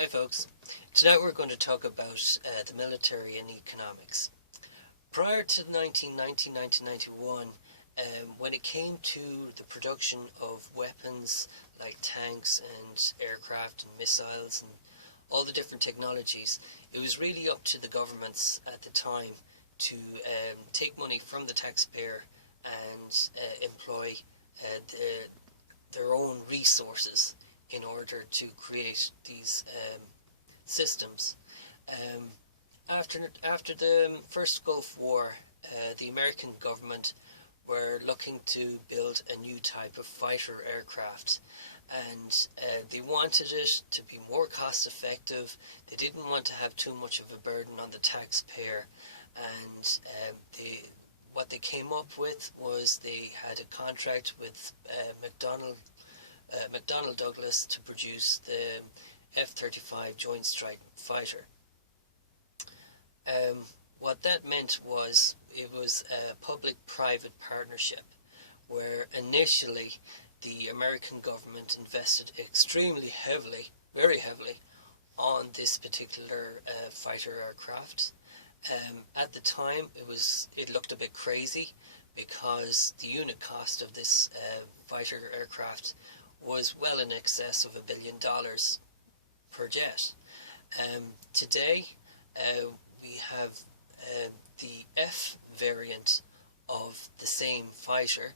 Hi folks, tonight we're going to talk about the military and economics. Prior to 1991, when it came to the production of weapons like tanks and aircraft and missiles and all the different technologies, it was really up to the governments at the time to take money from the taxpayer and employ their own resources in order to create these systems. After the first Gulf War, the American government were looking to build a new type of fighter aircraft, and they wanted it to be more cost effective. They didn't want to have too much of a burden on the taxpayer, and what they came up with was they had a contract with McDonnell Douglas to produce the F-35 Joint Strike Fighter. What that meant was it was a public-private partnership where initially the American government invested extremely heavily, very heavily, on this particular fighter aircraft. At the time it looked a bit crazy because the unit cost of this fighter aircraft was well in excess of $1 billion per jet. Today we have the F variant of the same fighter.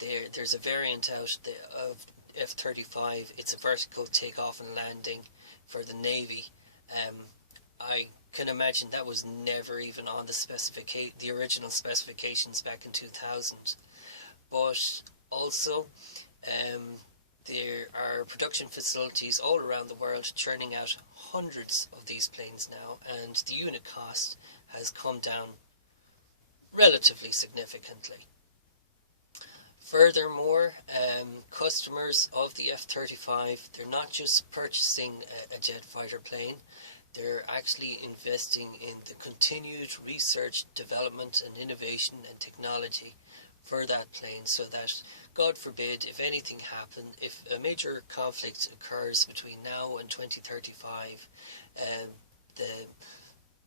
There's a variant out there of F-35. It's a vertical takeoff and landing for the Navy. I can imagine that was never even on the original specifications back in 2000. But also, there are production facilities all around the world churning out hundreds of these planes now, and the unit cost has come down relatively significantly. Furthermore, customers of the F-35, they're not just purchasing a jet fighter plane, they're actually investing in the continued research, development and innovation and technology for that plane, so that, God forbid, if anything happened, if a major conflict occurs between now and 2035,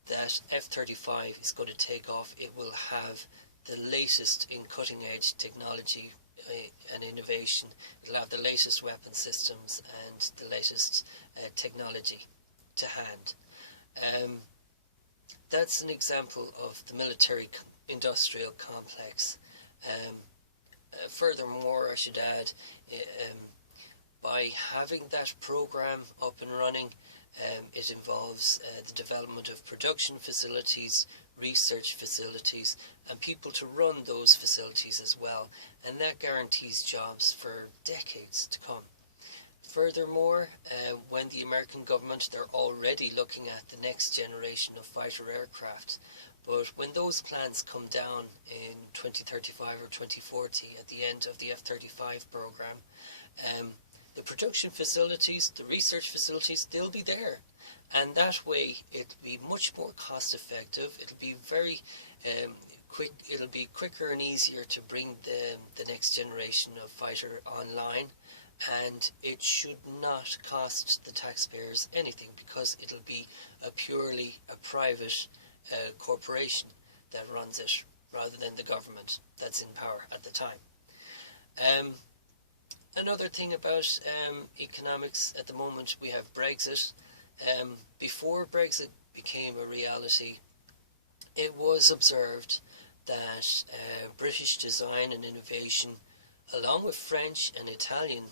that F-35 is going to take off, it will have the latest in cutting-edge technology and innovation. It'll have the latest weapon systems and the latest technology to hand. That's an example of the military-industrial complex. Furthermore, I should add, by having that program up and running, it involves the development of production facilities, research facilities, and people to run those facilities as well, and that guarantees jobs for decades to come. Furthermore, when the American government, they're already looking at the next generation of fighter aircraft, but when those plans come down in 2035 or 2040 at the end of the F-35 program, the production facilities, the research facilities, they'll be there. And that way it'll be much more cost effective, it'll be very quick, it'll be quicker and easier to bring the next generation of fighter online, and it should not cost the taxpayers anything because it'll be purely a private corporation that runs it rather than the government that's in power at the time. Another thing about economics at the moment, we have Brexit. Before Brexit became a reality, it was observed that British design and innovation, along with French and Italian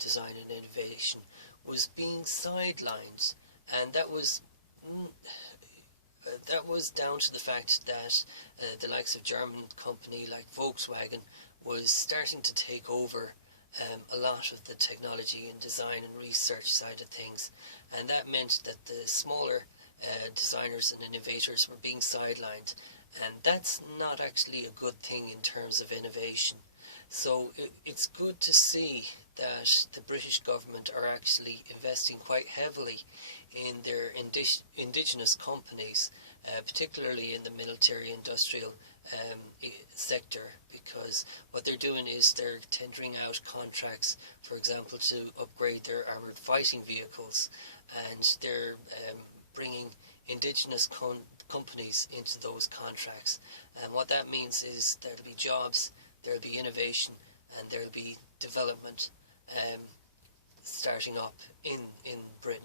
design and innovation, was being sidelined, and that was down to the fact that the likes of German company like Volkswagen was starting to take over a lot of the technology and design and research side of things, and that meant that the smaller designers and innovators were being sidelined, and that's not actually a good thing in terms of innovation. So it's good to see that the British government are actually investing quite heavily in their indigenous companies, particularly in the military industrial sector, because what they're doing is they're tendering out contracts, for example, to upgrade their armoured fighting vehicles, and they're bringing indigenous companies into those contracts. And what that means is there'll be jobs, there'll be innovation, and there'll be development starting up in Britain.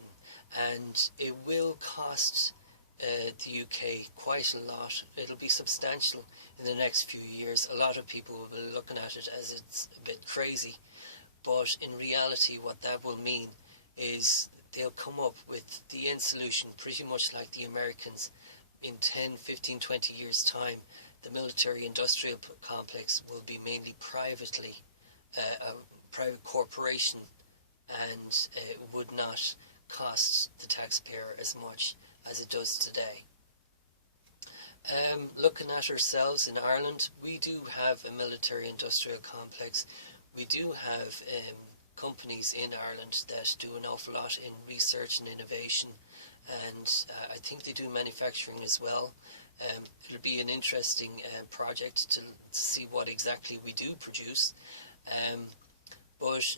And it will cost the UK quite a lot. It'll be substantial in the next few years. A lot of people will be looking at it as it's a bit crazy, but in reality what that will mean is they'll come up with the end solution pretty much like the Americans. In 10, 15, 20 years time, the military industrial complex will be mainly privately, a private corporation, and it would not cost the taxpayer as much as it does today. Looking at ourselves in Ireland, we do have a military industrial complex. We do have companies in Ireland that do an awful lot in research and innovation, and I think they do manufacturing as well. It'll be an interesting project to see what exactly we do produce. But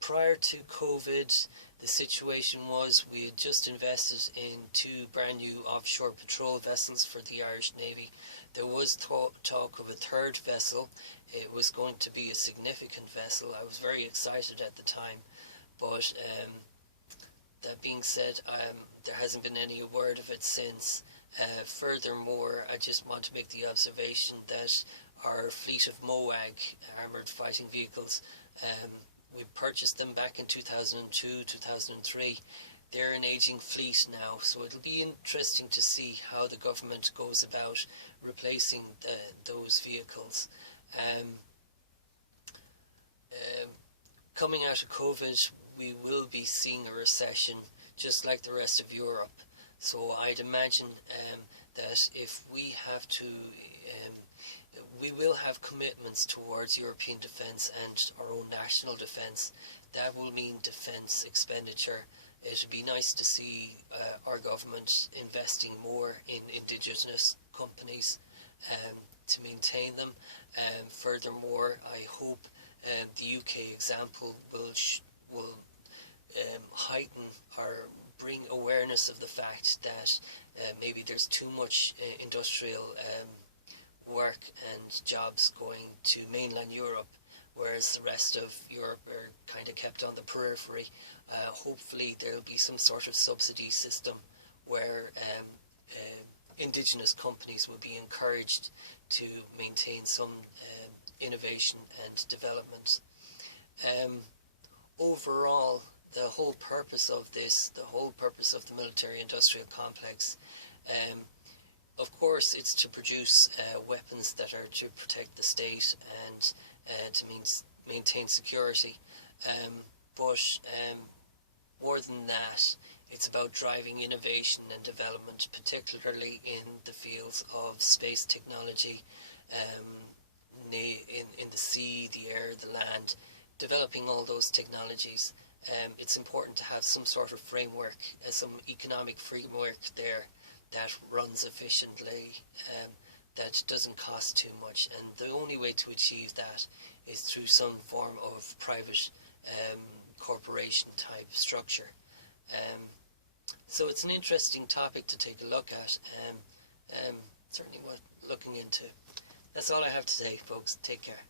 prior to COVID, the situation was we had just invested in 2 brand new offshore patrol vessels for the Irish Navy. There was talk of a 3rd vessel. It was going to be a significant vessel. I was very excited at the time, but that being said, there hasn't been any word of it since. Furthermore, I just want to make the observation that our fleet of MOAG, armoured fighting vehicles, we purchased them back in 2002, 2003. They're an aging fleet now, so it'll be interesting to see how the government goes about replacing those vehicles. Coming out of COVID, we will be seeing a recession just like the rest of Europe. So I'd imagine that if we have to, we will have commitments towards European defence and our own national defence. That will mean defence expenditure. It would be nice to see our government investing more in indigenous companies to maintain them. Furthermore, I hope the UK example will heighten or bring awareness of the fact that maybe there's too much industrial work and jobs going to mainland Europe, whereas the rest of Europe are kind of kept on the periphery. Hopefully there'll be some sort of subsidy system where indigenous companies will be encouraged to maintain some innovation and development. Overall, the whole purpose of this, the whole purpose of the military industrial complex, of course it's to produce weapons that are to protect the state and to maintain security, but more than that, it's about driving innovation and development, particularly in the fields of space technology, in the sea, the air, the land, developing all those technologies. It's important to have some sort of framework, some economic framework there that runs efficiently, that doesn't cost too much, and the only way to achieve that is through some form of private corporation type structure. So it's an interesting topic to take a look at, certainly worth looking into. That's all I have to say, folks. Take care.